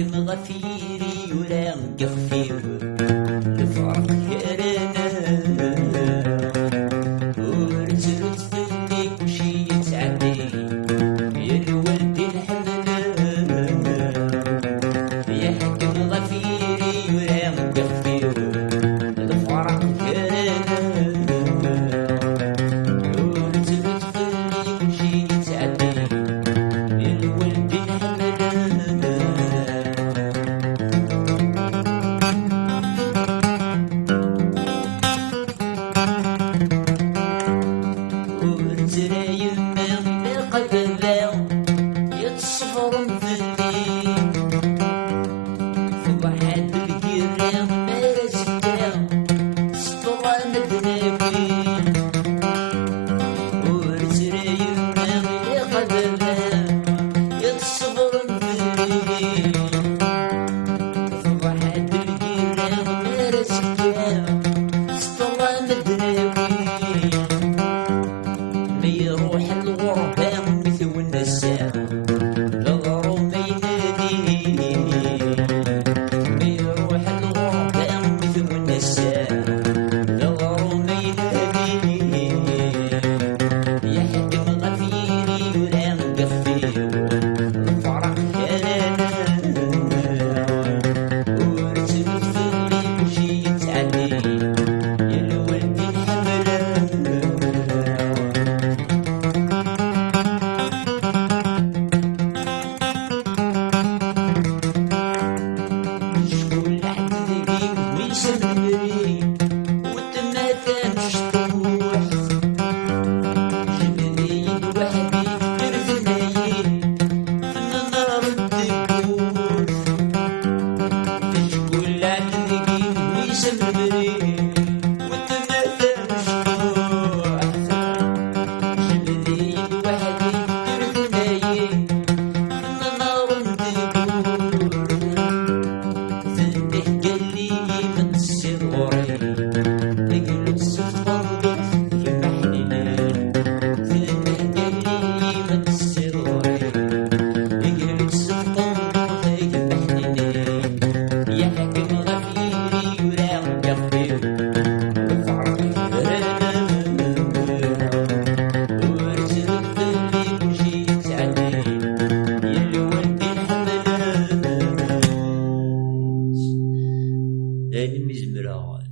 يحكم غفيري ولا غفير الفرق كرنا ورترت فيك وشي يتعدي يا الولد الحمل يحكم غفيري ولا غفير الفرق كرنا ورترت فيك وشي يتعدي يا الولد يروح الغربة مثل النساء الغروم ينادي يروح الغربة مثل النساء الغروم ينادي يحكم غفيري ولا غفير الفرح كرنا ورتبت في الليل وشي يتعدي يا الولد الحمل المزمرة